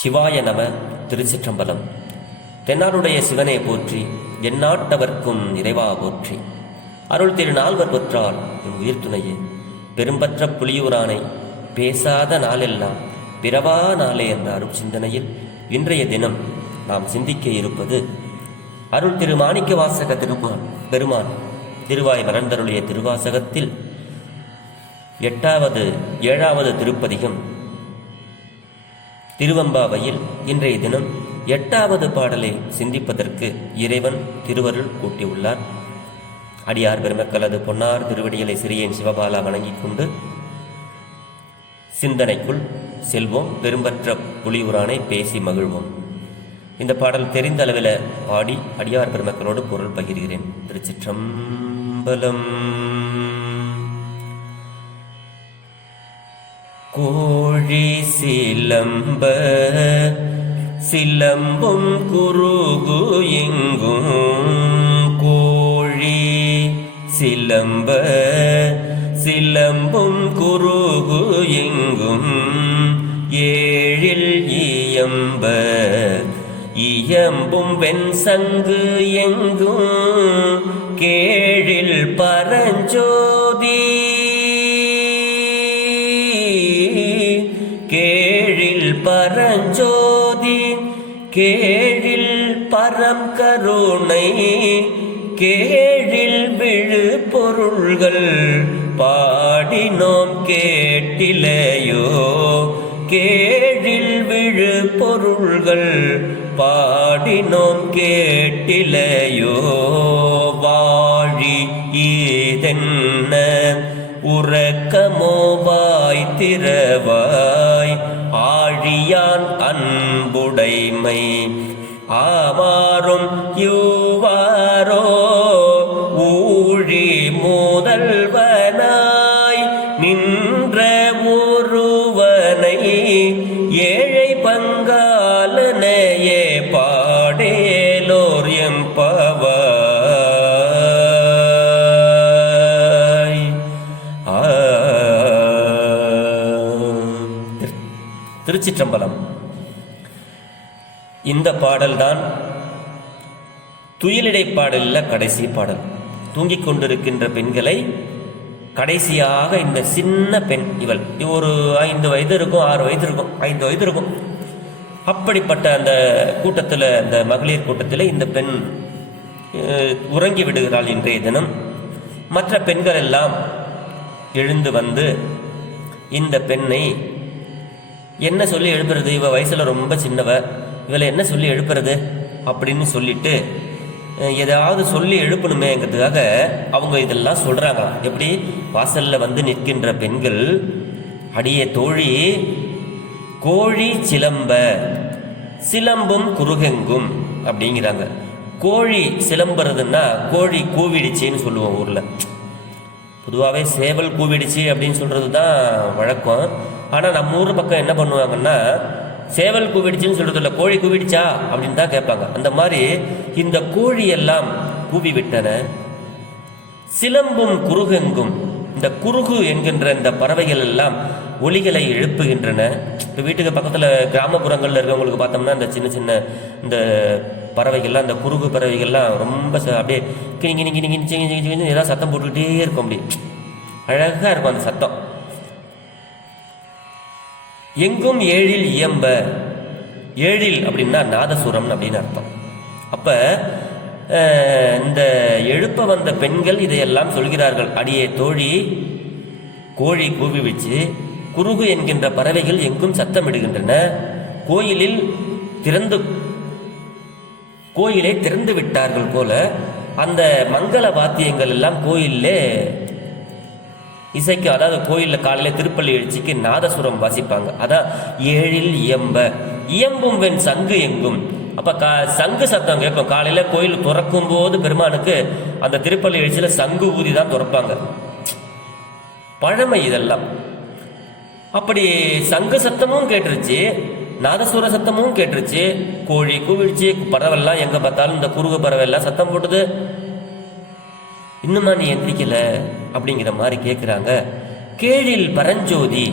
சிவாய நம. திருச்சிற்றம்பலம். தென்னாடுடைய சிவனை போற்றி, எந்நாட்டவர்க்கும் இறைவா போற்றி. அருள் திரு நால்வர் பொற்றால் என் உயிர் துணையே, பெரும்பற்ற புலியூரானை பேசாத நாளெல்லாம் பிறவா நாளே என்ற அருள் சிந்தனையில் இன்றைய தினம் நாம் சிந்திக்க இருப்பது அருள் திரு மாணிக்க வாசக பெருமான் திருவாய் மலர்ந்தருளிய திருவாசகத்தில் 7வது திருப்பதிகம் திருவம்பாவையில் இன்றைய தினம் 8வது பாடலை சிந்திப்பதற்கு இறைவன் திருவருள் கூட்டியுள்ளார். அடியார் பெருமக்களது பொன்னார் திருவடிகளை சிறியேன் சிவபாலா வணங்கிக் கொண்டு சிந்தனைக்குள் செல்வோம். பெரும்பற்ற புலியூரானை பேசி மகிழ்வோம். இந்த பாடல் தெரிந்த அளவில் பாடி அடியார் பெருமக்களோடு பொருள் பகிர்கிறேன். திருச்சிற்றம்பலம். கோழி சிலம்ப சிலம்பும் குருகு எங்கும், கோழி சிலம்ப சிலம்பும் குருகு எங்கும், ஏழில் இயம்ப இயம்பும் வெண்சங்கு எங்கும், கேழில் பரஞ்சோதி கேழில் பரஞ்சோதி, கேழில் பரம் கருணை, கேழில் விழு பொருள்கள் பாடினோம் கேட்டிலையோ, கேழில் விழு பொருள்கள் பாடினோம் கேட்டிலையோ, வாழி ஈதென்ன உறக்கமோ வாய் திறவாய், ஆழியான் அன்புடைமை ஆமாறும் யுவாரோ, ஊழி முதல்வனாய் நின்ற ஒருவனை ஏழை பங்காலனையே பாடேலோர் எம்பவாய். திருச்சிற்றம்பலம். இந்த பாடல்தான் துயிலிடை பாடலில் கடைசி பாடல். தூங்கிக் கொண்டிருக்கின்ற பெண்களை கடைசியாக இந்த சின்ன பெண், இவள் ஒரு 5 வயது இருக்கும், 6 வயது இருக்கும், 5 வயது இருக்கும். அப்படிப்பட்ட அந்த கூட்டத்தில், அந்த மகளிர் கூட்டத்தில் இந்த பெண் உறங்கி விடுகிறாள். இன்றைய தினம் மற்ற பெண்கள் எல்லாம் எழுந்து வந்து இந்த பெண்ணை என்ன சொல்லி எழுப்புறது, இவ வயசுல ரொம்ப சின்னவ, இவளை என்ன சொல்லி எழுப்புறது அப்படின்னு சொல்லிட்டு ஏதாவது சொல்லி எழுப்பணுமேங்கிறதுக்காக அவங்க இதெல்லாம் சொல்றாங்க. எப்படி? வாசல்ல வந்து நிற்கின்ற பெண்கள், அடியே தோழி, கோழி சிலம்ப சிலம்பும் குருகெங்கும் அப்படிங்கிறாங்க. கோழி சிலம்புறதுன்னா கோழி கூவிடுச்சின்னு சொல்லுவோம் ஊர்ல. பொதுவாகவே சேவல் கூவிடுச்சு அப்படின்னு சொல்றது தான் வழக்கம். ஆனால் நம்ம ஊர் பக்கம் என்ன பண்ணுவாங்கன்னா, சேவல் கூவிடுச்சுன்னு சொல்றது இல்லை, கோழி கூவிடுச்சா அப்படின்னு தான் கேட்பாங்க. அந்த மாதிரி இந்த கோழி எல்லாம் கூவி விட்டன. சிலம்பும் குருகெங்கும், இந்த குருகு என்கின்ற இந்த பறவைகள் எல்லாம் ஒலிகளை எழுப்புகின்றன. இப்போ வீட்டுக்கு பக்கத்தில் கிராமப்புறங்களில் இருக்கவங்களுக்கு பார்த்தோம்னா இந்த சின்ன சின்ன இந்த பறவைகள்லாம், இந்த குருகு பறவைகள்லாம் ரொம்ப அப்படியே கிணி கிணி கிணி கிணி கிணி கிணி ஏதாவது சத்தம் போட்டுக்கிட்டே இருக்கும். அப்படி அழகாக இருக்கும் அந்த சத்தம். எங்கும் ஏழில் இயம்ப, ஏழில் அப்படின்னா நாதசுரம் அப்படின்னு அர்த்தம். அப்ப இந்த எழுப்ப வந்த பெண்கள் இதையெல்லாம் சொல்கிறார்கள். அடியே தோழி, கோழி கூவி வச்சு, குருகு என்கின்ற பறவைகள் எங்கும் சத்தமிடுகின்றன. கோயிலை திறந்து விட்டார்கள் போல அந்த மங்கள வாத்தியங்கள் எல்லாம் கோயிலே இசைக்கு, அதாவது கோயிலில் காலையில் திருப்பள்ளி எழுச்சிக்கு நாதசுரம் வாசிப்பாங்க. அதான் ஏழில் இயம்ப, இயம்பும் வெண் சங்கு எங்கும். அப்ப சங்கு சத்தம் கேட்கும். காலையில கோயில் துறக்கும் போது பெருமானுக்கு அந்த திருப்பள்ளி எழுச்சியில சங்கு ஊதி தான் துறப்பாங்க. பழமை இதெல்லாம். அப்படி சங்கு சத்தமும் கேட்டுருச்சு, நாதசுர சத்தமும் கேட்டுருச்சு, கோழி கூவிடுச்சு, பறவைலாம் எங்க பார்த்தாலும் இந்த குருகு பறவை எல்லாம் சத்தம் போட்டுது. இன்னுமா நீ எந்திரிக்கல அப்படிங்கிற மாதிரி கேட்குறாங்க. கேழில் பரஞ்சோதி,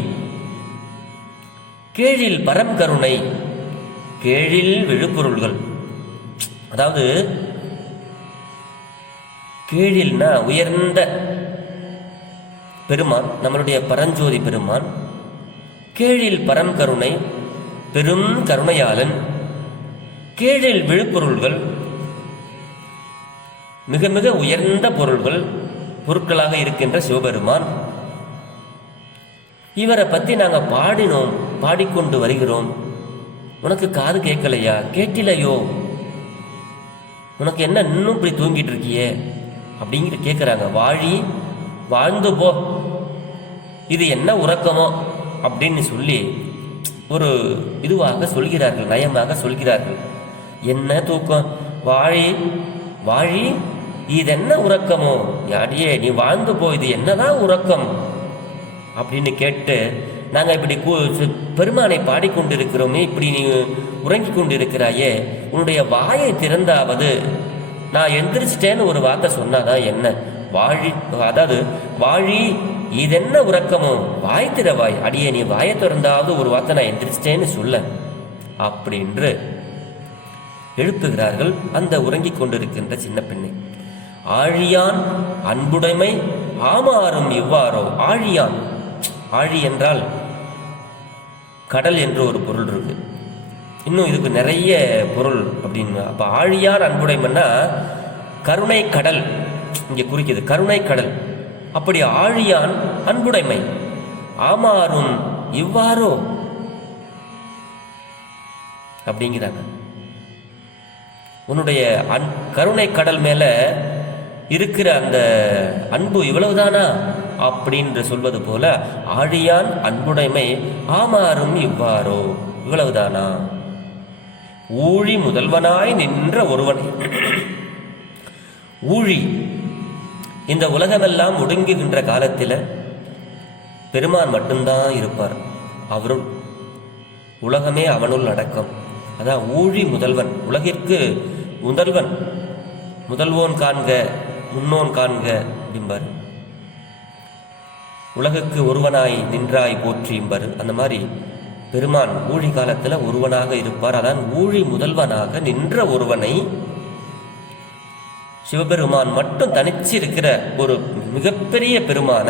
கேழில் பரம் கருணை, கேழில் விழுப்பொருள்கள். அதாவது கேழில்னா உயர்ந்த பெருமான், நம்மளுடைய பரஞ்சோதி பெருமான். கேழில் பரம் கருணை, பெரும் கருணையாளன். கேழில் விழுப்பொருள்கள், மிக மிக உயர்ந்த பொருட்களாக இருக்கின்ற சிவபெருமான். இவரை பத்தி நாங்க பாடினோம், பாடிக்கொண்டு வருகிறோம். உனக்கு காது கேட்கலையா? கேட்டிலையோ? உனக்கு என்ன இன்னும் இப்படி தூங்கிட்டு இருக்கியே அப்படிங்கிற கேட்குறாங்க. வாழி வாழ்ந்து போ, இது என்ன உறக்கமோ அப்படின்னு சொல்லி ஒரு இதுவாக சொல்கிறார்கள், நயமாக சொல்கிறார்கள். என்ன தூக்கம்? வாழி வாழி இது என்ன உறக்கமோ? யாடியே நீ வாழ்ந்து போ, இது என்னதான் உறக்கம் அப்படின்னு கேட்டு, நாங்கள் இப்படி பெருமானை பாடிக்கொண்டிருக்கிறோமே, இப்படி நீ உறங்கி கொண்டிருக்கிறாயே, உன்னுடைய வாயை திறந்தாவது நான் எந்திரிச்சிட்டேன்னு ஒரு வார்த்தை சொன்னாதான் என்ன? வாழி, அதாவது வாழி இதென்ன உறக்கமோ, வாய் திறவாய், அடியே நீ வாயை திறந்தாவது ஒரு வார்த்தை நான் எந்திரிச்சிட்டேன்னு சொல்ல அப்படின்று எழுப்புகிறார்கள் அந்த உறங்கிக் கொண்டிருக்கின்ற சின்ன பெண்ணை. ஆழியான் அன்புடைமை ஆமாறும் இவ்வாறோ. ஆழியான், ஆழி என்றால் கடல் என்று ஒரு பொருள் இருக்கு. இன்னும் இதுக்கு நிறைய பொருள் அப்படின்னு. அப்ப ஆழியான் அன்புடைமைன்னா கருணை கடல் இங்கே குறிக்குது, கருணை கடல். அப்படி ஆழியான் அன்புடைமை ஆமாறும் இவ்வாறோ அப்படிங்கிறாங்க. உன்னுடைய கருணை கடல் மேல இருக்கிற அந்த அன்பு இவ்வளவுதானா அப்படின்னு சொல்வது போல, ஆழியான் அன்புடைமை ஆமாறும் இவ்வாறோ, இவ்வளவுதானா? ஊழி முதல்வனாய் நின்ற ஒருவனை. ஊழி, இந்த உலகமெல்லாம் ஒடுங்குகின்ற காலத்தில் பெருமான் மட்டும்தான் இருப்பார். அவருள் உலகமே அவனுள் அடக்கம். அதான் ஊழி முதல்வன், உலகிற்கு முதல்வன். முதல்வோன் காண்க, முன்னோன் காண்க அப்படிம்பார். உலகுக்கு ஒருவனாய் நின்றாய் போற்றியும்பார். அந்த மாதிரி பெருமான் ஊழி காலத்தில் ஒருவனாக இருப்பார். அதான் ஊழி முதல்வனாக நின்ற ஒருவனை சிவபெருமான் மட்டும் தனிச்சு இருக்கிற ஒரு மிகப்பெரிய பெருமான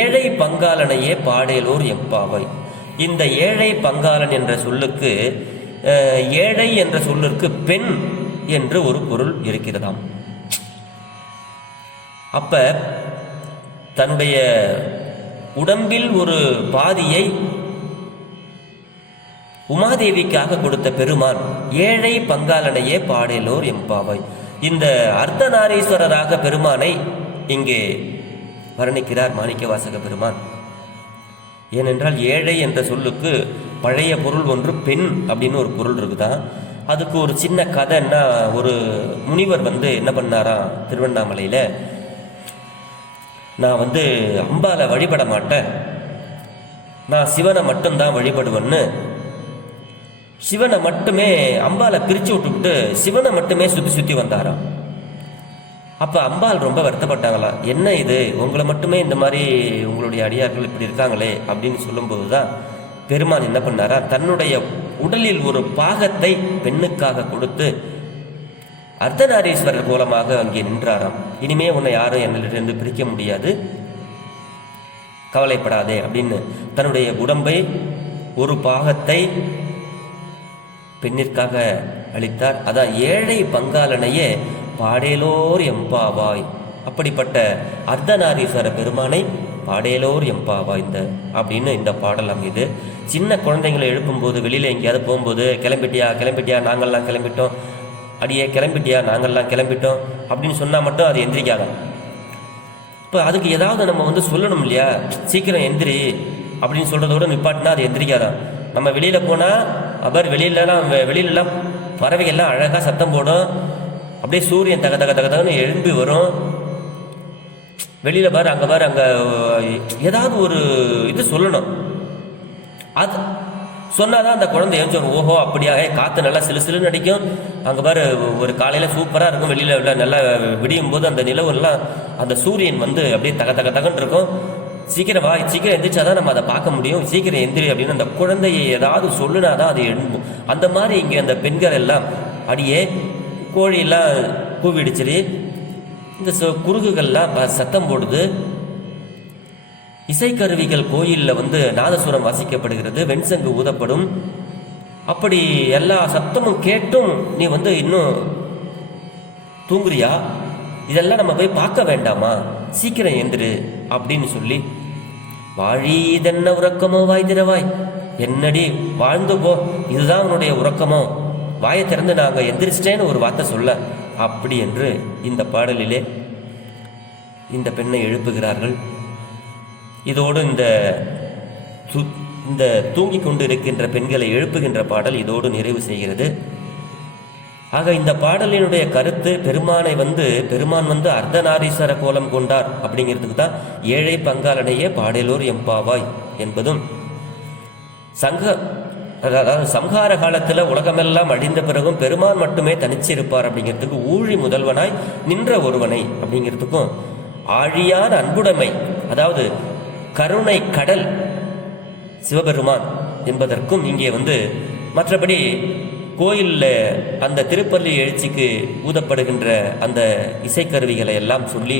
ஏழை பங்காளனையே பாடேலோர் எம்பாவை. இந்த ஏழை பங்காளன் என்ற சொல்லுக்கு, ஏழை என்ற சொல்லுக்கு பெண் என்று ஒரு பொருள் இருக்கிறதாம். அப்ப தன்னுடைய உடம்பில் ஒரு பாதியை உமாதேவிக்காக கொடுத்த பெருமான் ஏழை பங்காளனையே பாடேலோர் எம்பாவை. இந்த அர்த்தநாரீஸ்வரராக பெருமானை இங்கே வர்ணிக்கிறார் மாணிக்கவாசக பெருமான். ஏனென்றால் ஏழை என்ற சொல்லுக்கு பழைய பொருள் ஒன்று பெண் அப்படின்னு ஒரு பொருள் இருக்குதான். அதுக்கு ஒரு சின்ன கதைன்னா, ஒரு முனிவர் என்ன பண்ணாராம் திருவண்ணாமலையில், நான் அம்பாலை வழிபட மாட்டேன், நான் சிவனை மட்டும்தான் வழிபடுவேன்னு சிவனை மட்டுமே, அம்பாலை பிரித்து விட்டுவிட்டு சிவனை மட்டுமே சுற்றி வந்தாராம். அப்போ அம்பாள் ரொம்ப வருத்தப்பட்டாங்களாம். என்ன இது, உங்களை மட்டுமே இந்த மாதிரி உங்களுடைய அடியார்கள் இப்படி இருக்காங்களே அப்படின்னு சொல்லும்போது தான் பெருமான் என்ன பண்ணாரா, தன்னுடைய உடலில் ஒரு பாகத்தை பெண்ணுக்காக கொடுத்து அர்த்தநாரீஸ்வரர் மூலமாக அங்கே நின்றாராம். இனிமே உன்னை யாரும் என்னிலிருந்து பிரிக்க முடியாது, கவலைப்படாதே அப்படின்னு தன்னுடைய உடம்பை ஒரு பாகத்தை பெண்ணிற்காக அளித்தார். அதான் ஏழை பங்காளனையே பாடேலோர் எம்பாவாய். அப்படிப்பட்ட அர்த்தநாரீஸ்வர பெருமானை பாடேலோர் எம்பாவாய் இந்த அப்படின்னு இந்த பாடல் அமைது. சின்ன குழந்தைங்களை எழுப்பும்போது, வெளியில் எங்கேயாவது போகும்போது, கிளம்பிட்டியா கிளம்பிட்டியா, நாங்கள்லாம் கிளம்பிட்டோம், அடியே கிளம்பிட்டியா, நாங்கள்லாம் கிளம்பிட்டோம் அப்படின்னு சொன்னால் மட்டும் அது எந்திரிக்காதான். இப்போ அதுக்கு ஏதாவது நம்ம சொல்லணும் இல்லையா, சீக்கிரம் எந்திரி அப்படின்னு சொல்கிறதோட நிப்பாட்டினா அது எந்திரிக்காதான். நம்ம வெளியில் போனால் அப்புறம் வெளியிலலாம் பறவைகள்லாம் அழகாக சத்தம் போடும், அப்படியே சூரியன் தக தக தகன்னு எழும்பி வரும். வெளியில் பாரு, அங்கே பாரு, அங்கே ஏதாவது ஒரு இது சொல்லணும். அது சொன்னாதான் அந்த குழந்தை எழுந்து வரும். ஓஹோ அப்படியா, காற்று நல்லா சிலு சிலுன்னு அடிக்கும், அங்கே பாரு ஒரு காலையில் சூப்பராக இருக்கும், வெளியில் நல்லா விடியும் போது அந்த நிலவெல்லாம் அந்த சூரியன் அப்படியே தக தக தகன்னு இருக்கும், சீக்கிரம் வா, சீக்கிரம் எந்திரிச்சாதான் நம்ம அதை பார்க்க முடியும், சீக்கிரம் எந்திரி அப்படின்னு அந்த குழந்தையை ஏதாவது சொல்லுனாதான் அது எழும்பும். அந்த மாதிரி இங்கே அந்த பெண்கள் எல்லாம் அடியே கோழியெல்லாம் கூவிடுச்சிரு, இந்த குறுகுகள்லாம் சத்தம் போடுது, இசைக்கருவிகள் கோயிலில் நாதசுரம் வாசிக்கப்படுகிறது, வெண்சங்கு ஊதப்படும். அப்படி எல்லா சத்தமும் கேட்டும் நீ இன்னும் தூங்குறியா? இதெல்லாம் நம்ம போய் பார்க்க வேண்டாமா? சீக்கிரம் எந்திரு அப்படின்னு சொல்லி, வாழி இதென்ன உறக்கமோ வாய் திறவாய், என்னடி வாழ்ந்து போ, இதுதான் உன்னுடைய உறக்கமோ, வாயை திறந்து நாங்கள் எந்திரிச்சிட்டேன்னு ஒரு வார்த்தை சொல்ல அப்படி என்று இந்த பாடலிலே இந்த பெண்ணை எழுப்புகிறார்கள். இதோடு இந்த தூங்கி கொண்டு இருக்கின்ற பெண்களை எழுப்புகின்ற பாடல் இதோடு நிறைவு செய்கிறது. ஆக இந்த பாடலினுடைய கருத்து பெருமானை பெருமான் அர்த்தநாரீஸ்வர கோலம் கொண்டார் அப்படிங்கிறதுக்கு தான் ஏழை பங்காளனையே பாடலோர் எம்பாவாய் என்பதும், அதாவது சம்ஹார காலத்தில் உலகமெல்லாம் அழிந்த பிறகும் பெருமான் மட்டுமே தனிச்சிருப்பார் அப்படிங்கிறதுக்கு, ஊழி முதல்வனாய் நின்ற ஒருவனை அப்படிங்கிறதுக்கும், ஆழியான அன்புடைமை அதாவது கருணை கடல் சிவபெருமான் என்பதற்கும் இங்கே மற்றபடி கோயிலில் அந்த திருப்பள்ளி எழுச்சிக்கு ஊதப்படுகின்ற அந்த இசைக்கருவிகளை எல்லாம் சொல்லி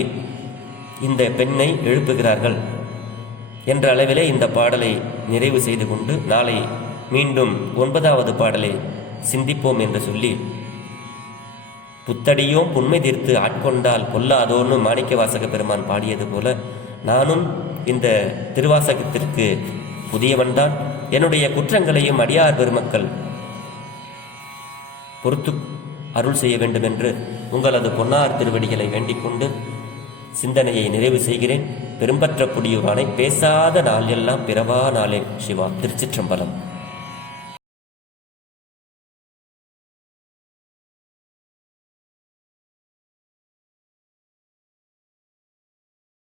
இந்த பெண்ணை எழுப்புகிறார்கள் என்ற அளவிலே இந்த பாடலை நிறைவு செய்து கொண்டு நாளை மீண்டும் 9வது பாடலை சிந்திப்போம் என்று சொல்லி, புத்தடியோம் புண்மை தீர்த்து ஆட்கொண்டால் பொல்லாதோன்னு மாணிக்க வாசக பெருமான் பாடியது போல, நானும் இந்த திருவாசகத்திற்கு புதியவன்தான், என்னுடைய குற்றங்களையும் அடியார் பெருமக்கள் பொறுத்து அருள் செய்ய வேண்டும் என்று உங்களது பொன்னார் திருவடிகளை வேண்டிக் கொண்டு சிந்தனையை நிறைவு செய்கிறேன். பெரும்பற்ற புடியுவானை பேசாத நாள் எல்லாம் பிறவா நாளே. சிவா. திருச்சிற்றம்பலம்.